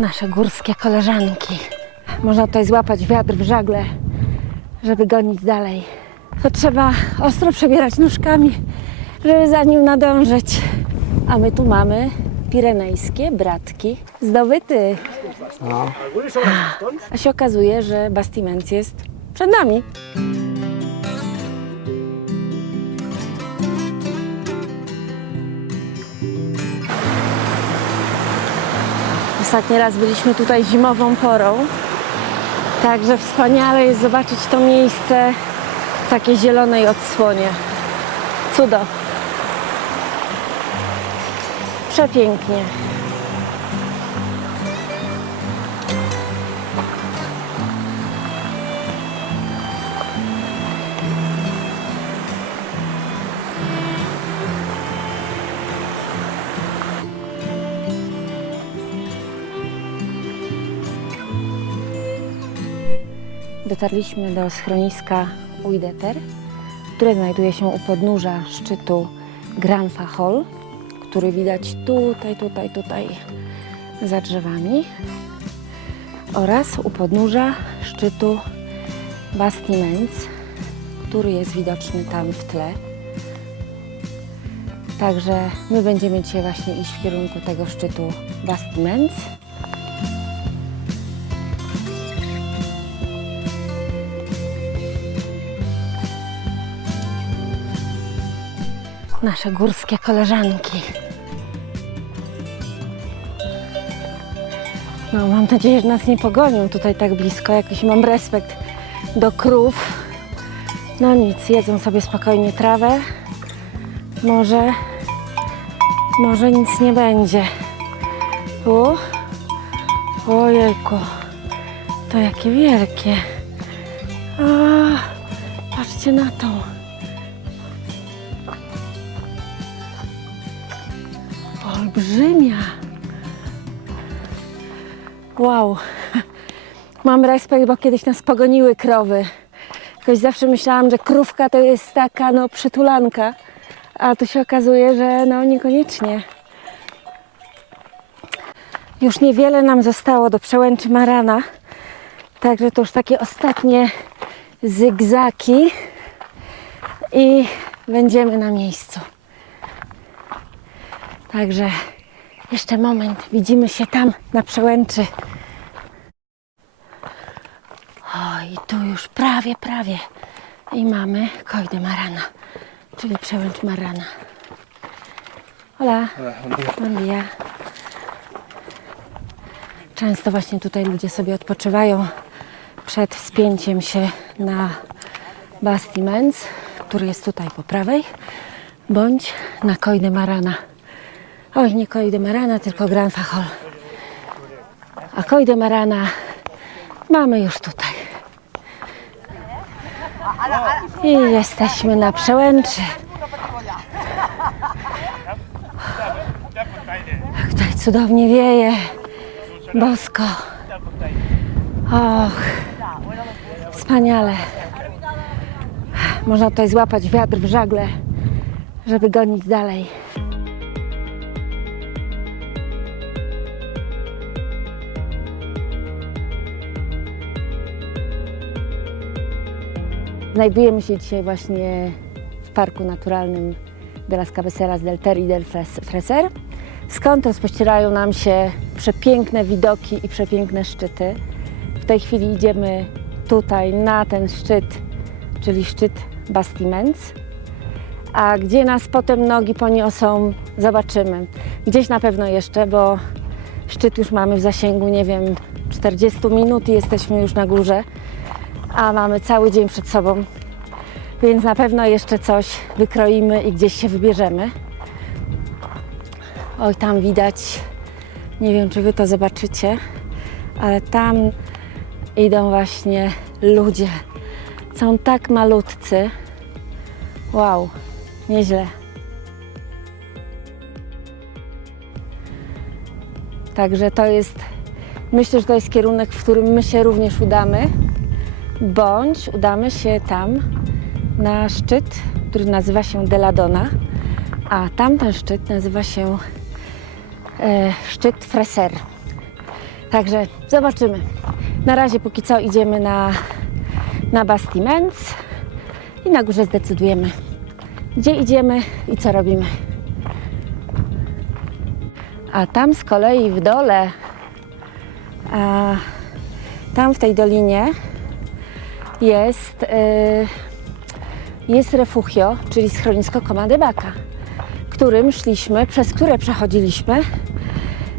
nasze górskie koleżanki. Można tutaj złapać wiatr w żagle, żeby gonić dalej. To trzeba ostro przebierać nóżkami, żeby za nim nadążyć. A my tu mamy pirenejskie bratki zdobyty. No. A się okazuje, że Bastiments jest przed nami. Ostatni raz byliśmy tutaj zimową porą, także wspaniale jest zobaczyć to miejsce w takiej zielonej odsłonie. Cudo. Przepięknie. Dotarliśmy do schroniska Uideter, które znajduje się u podnóża szczytu Gran Fajol, który widać tutaj za drzewami, oraz u podnóża szczytu Bastiments, który jest widoczny tam w tle. Także my będziemy dzisiaj właśnie iść w kierunku tego szczytu Bastiments. Nasze górskie koleżanki. No, mam nadzieję, że nas nie pogonią tutaj tak blisko. Jakiś mam respekt do krów. No nic, jedzą sobie spokojnie trawę. Może nic nie będzie. Ojejku, to jakie wielkie. Patrzcie na to. Olbrzymia. Wow. Mam respekt, bo kiedyś nas pogoniły krowy. Jakoś zawsze myślałam, że krówka to jest taka przytulanka, a tu się okazuje, że niekoniecznie. Już niewiele nam zostało do przełęczy Marana, także to już takie ostatnie zygzaki i będziemy na miejscu. Także jeszcze moment, widzimy się tam na przełęczy. O, i tu już prawie. I mamy Coll de Marana, czyli przełęcz Marana. Hola. Buen día. Często właśnie tutaj ludzie sobie odpoczywają przed wspięciem się na Bastiments, który jest tutaj po prawej, bądź na Coll de Marana. Oj, nie Coll de Marana, tylko Gran Fajol. A Coll de Marana mamy już tutaj. I jesteśmy na przełęczy. Jak tutaj cudownie wieje. Bosko. Och, wspaniale. Można tutaj złapać wiatr w żagle, żeby gonić dalej. Znajdujemy się dzisiaj właśnie w Parku Naturalnym de las Cabeceras del Ter y del Freser, skąd rozpościerają nam się przepiękne widoki i przepiękne szczyty. W tej chwili idziemy tutaj na ten szczyt, czyli szczyt Bastiments, a gdzie nas potem nogi poniosą, zobaczymy. Gdzieś na pewno jeszcze, bo szczyt już mamy w zasięgu, nie wiem, 40 minut i jesteśmy już na górze. A mamy cały dzień przed sobą, więc na pewno jeszcze coś wykroimy i gdzieś się wybierzemy. Oj, tam widać, nie wiem, czy wy to zobaczycie, ale tam idą właśnie ludzie. Są tak malutcy. Wow, nieźle. Także to jest, myślę, że to jest kierunek, w którym my się również udamy. Bądź udamy się tam na szczyt, który nazywa się de la Dona, a tamten szczyt nazywa się szczyt Freser. Także zobaczymy. Na razie póki co idziemy na Bastiments i na górze zdecydujemy, gdzie idziemy i co robimy. A tam z kolei w dole, tam w tej dolinie jest refugio, czyli schronisko Coma de Vaca, przez które przechodziliśmy,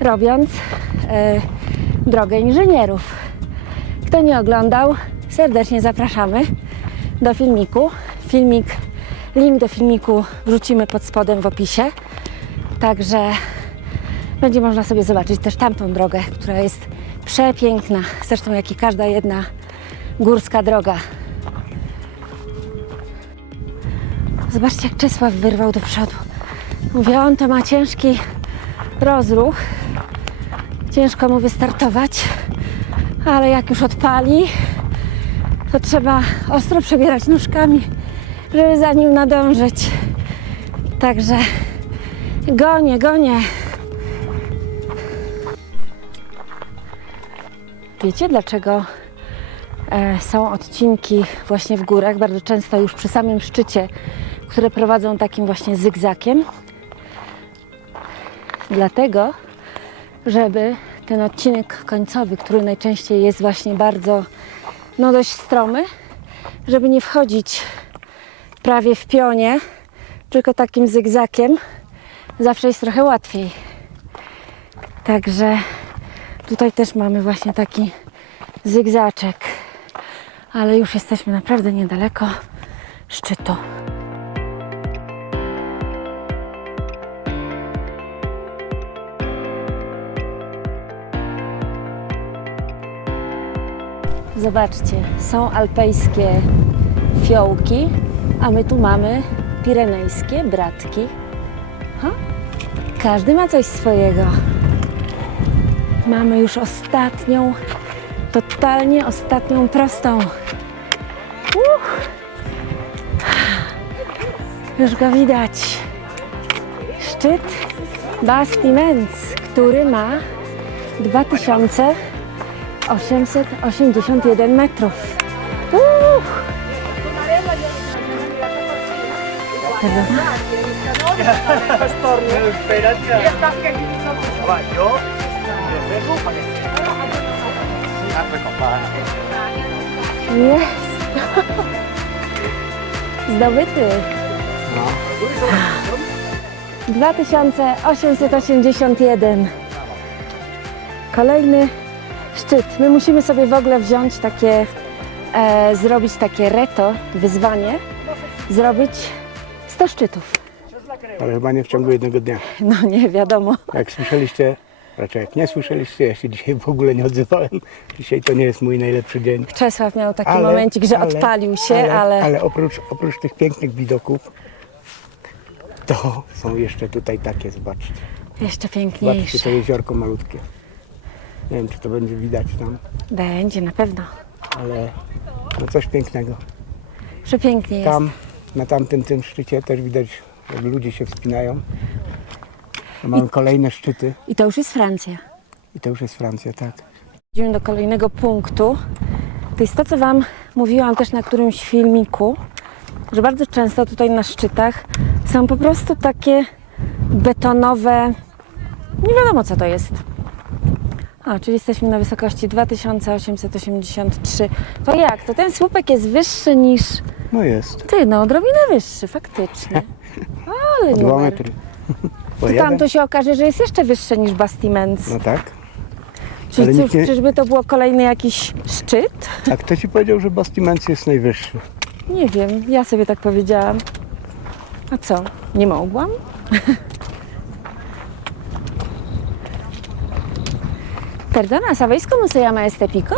robiąc drogę inżynierów. Kto nie oglądał, serdecznie zapraszamy do filmiku. Link do filmiku wrzucimy pod spodem w opisie. Także będzie można sobie zobaczyć też tamtą drogę, która jest przepiękna. Zresztą jak i każda jedna górska droga. Zobaczcie, jak Czesław wyrwał do przodu. Mówię, on to ma ciężki rozruch. Ciężko mu wystartować, ale jak już odpali, to trzeba ostro przebierać nóżkami, żeby za nim nadążyć. Także gonię. Wiecie, dlaczego są odcinki właśnie w górach, bardzo często już przy samym szczycie, które prowadzą takim właśnie zygzakiem? Dlatego, żeby ten odcinek końcowy, który najczęściej jest właśnie bardzo, dość stromy, żeby nie wchodzić prawie w pionie, tylko takim zygzakiem, zawsze jest trochę łatwiej. Także tutaj też mamy właśnie taki zygzaczek, ale już jesteśmy naprawdę niedaleko szczytu. Zobaczcie, są alpejskie fiołki, a my tu mamy pirenejskie bratki. Każdy ma coś swojego. Mamy już totalnie ostatnią prostą. Już go widać. Szczyt Bastiments, który ma 2881 metrów. Jest! Zdobyty! 2881. Kolejny szczyt. My musimy sobie w ogóle wziąć zrobić takie wyzwanie, zrobić 100 szczytów. Ale chyba nie w ciągu jednego dnia. No nie wiadomo. Jak słyszeliście, raczej jak nie słyszeliście, ja się dzisiaj w ogóle nie odzywałem. Dzisiaj to nie jest mój najlepszy dzień. Czesław miał taki momencik, że odpalił się, ale oprócz tych pięknych widoków, to są jeszcze tutaj takie, zobaczcie. Jeszcze Zobaczcie piękniejsze. to jeziorko malutkie. Nie wiem, czy to będzie widać tam, Będzie, na pewno. ale coś pięknego. Przepięknie jest. Tam, na tym szczycie też widać, jak ludzie się wspinają. Mamy kolejne szczyty I to już jest Francja. i to już jest Francja, tak. Idziemy do kolejnego punktu. To jest to, co Wam mówiłam też na którymś filmiku, że bardzo często tutaj na szczytach są po prostu takie betonowe, nie wiadomo co to jest. Czyli jesteśmy na wysokości 2883. To jak? To ten słupek jest wyższy niż... No jest. Odrobinę wyższy, faktycznie. Ale 2 numer. metry. Po To jeden? tam to się okaże, że jest jeszcze wyższe niż Bastiments. No tak. Czyli ale cóż, nikt nie- czyżby to było kolejny jakiś szczyt? A kto ci powiedział, że Bastiments jest najwyższy? Nie wiem, ja sobie tak powiedziałam. A co? Nie mogłam? Perdona, ¿sabéis cómo se llama este pico?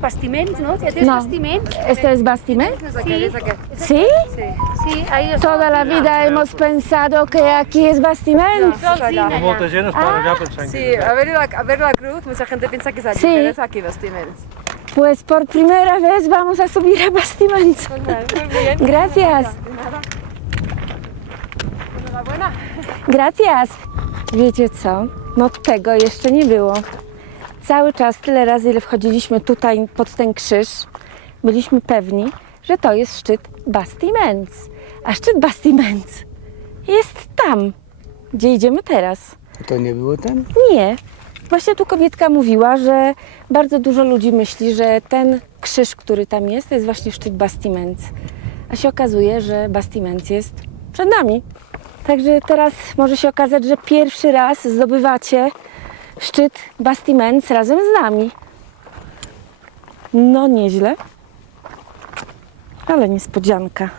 Bastiment, ¿no? ¿Ya tienes No. bastiment? ¿Este es Bastiment? Sí. ¿Sí? Sí, ahí está. Toda la vida hemos pensado que aquí es Bastiment. Montañeros para allá por San Sí, a ver la cruz, mucha gente piensa que es allí, Sí. pero es aquí Bastiments. Pues por primera vez vamos a subir a Bastiment. Gracias. Enhorabuena. Gracias. Wiecie co? No tego jeszcze nie było. cały czas, tyle razy, ile wchodziliśmy tutaj pod ten krzyż, byliśmy pewni, że to jest szczyt Bastiments. A szczyt Bastiments jest tam, gdzie idziemy teraz. To nie było ten? Nie. Właśnie tu kobietka mówiła, że bardzo dużo ludzi myśli, że ten krzyż, który tam jest, to jest właśnie szczyt Bastiments. A się okazuje, że Bastiments jest przed nami. Także teraz może się okazać, że pierwszy raz zdobywacie szczyt Bastiments razem z nami. No nieźle, ale niespodzianka.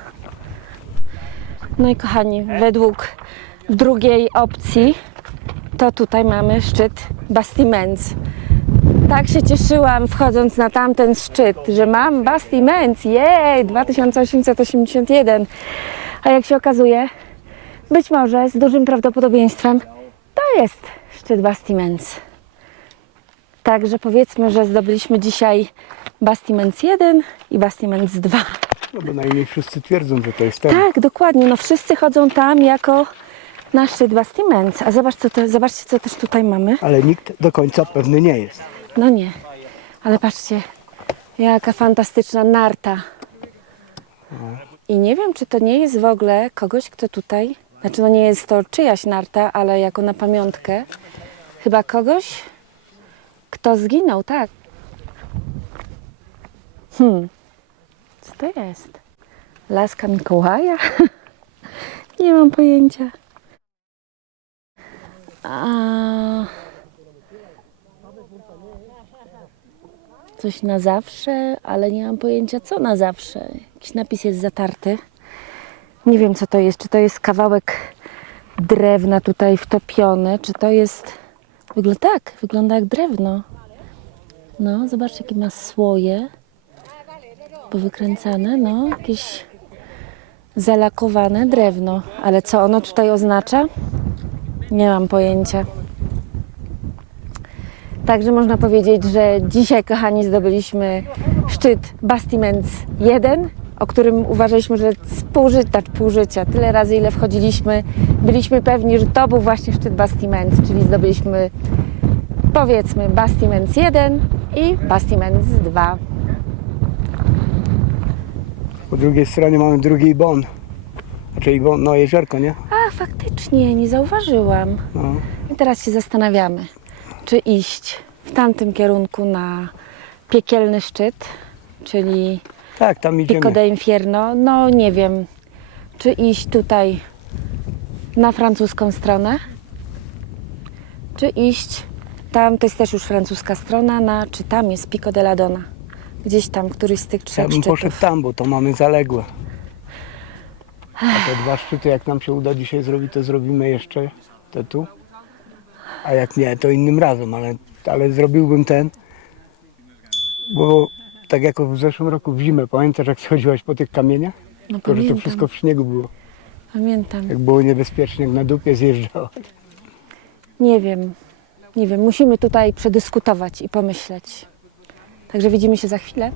No i kochani, według drugiej opcji to tutaj mamy szczyt Bastiments. Tak się cieszyłam wchodząc na tamten szczyt, że mam Bastiments, jej, 2881. A jak się okazuje, być może z dużym prawdopodobieństwem to jest szczyt Bastiments. Także powiedzmy, że zdobyliśmy dzisiaj Bastiments 1 i Bastiments 2. No bo najmniej wszyscy twierdzą, że to jest ten. Tak, dokładnie. No wszyscy chodzą tam jako na szczyt Bastiments. A zobaczcie, co też tutaj mamy. Ale nikt do końca pewny nie jest. No nie, ale patrzcie, jaka fantastyczna narta. I nie wiem, czy to nie jest w ogóle kogoś, kto tutaj, znaczy no nie jest to czyjaś narta, ale jako na pamiątkę, chyba kogoś, kto zginął, tak. Co to jest? Laska Mikołaja? Nie mam pojęcia. Coś na zawsze, ale nie mam pojęcia co na zawsze. Jakiś napis jest zatarty. Nie wiem co to jest. Czy to jest kawałek drewna tutaj wtopiony, czy to jest... Wygląda jak drewno. No, zobaczcie jakie ma słoje. Powykręcane, no, jakieś zalakowane drewno. Ale co ono tutaj oznacza? Nie mam pojęcia. Także można powiedzieć, że dzisiaj, kochani, zdobyliśmy szczyt Bastiments 1, o którym uważaliśmy, że z pół życia, tyle razy, ile wchodziliśmy, byliśmy pewni, że to był właśnie szczyt Bastiments, czyli zdobyliśmy, powiedzmy, Bastiments 1 i Bastiments 2. Po drugiej stronie mamy drugi Ibon. Znaczy Ibon, no jeziorko, nie? A, faktycznie, nie zauważyłam. No. I teraz się zastanawiamy, czy iść w tamtym kierunku na piekielny szczyt, czyli Tak, tam idziemy. Pico de Infierno. No nie wiem, czy iść tutaj na francuską stronę, czy iść tam, to jest też już francuska strona, czy tam jest Pico de la Dona. Gdzieś tam, któryś z tych Ja trzech bym szczytów. poszedł tam, bo to mamy zaległe. A te dwa szczyty, jak nam się uda dzisiaj zrobić, to zrobimy jeszcze te tu. A jak nie, to innym razem, ale zrobiłbym ten, bo tak jak w zeszłym roku w zimę, pamiętasz jak schodziłaś po tych kamieniach? No Tylko, że to pamiętam, wszystko w śniegu było. pamiętam. Jak było niebezpiecznie, jak na dupie zjeżdżałaś. Nie wiem, musimy tutaj przedyskutować i pomyśleć. Także widzimy się za chwilę.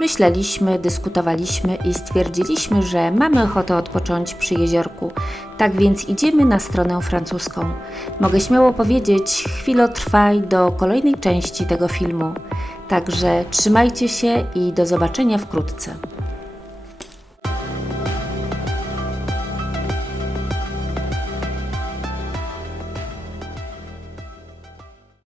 Myśleliśmy, dyskutowaliśmy i stwierdziliśmy, że mamy ochotę odpocząć przy jeziorku. Tak więc idziemy na stronę francuską. Mogę śmiało powiedzieć, chwilotrwaj do kolejnej części tego filmu. Także trzymajcie się i do zobaczenia wkrótce.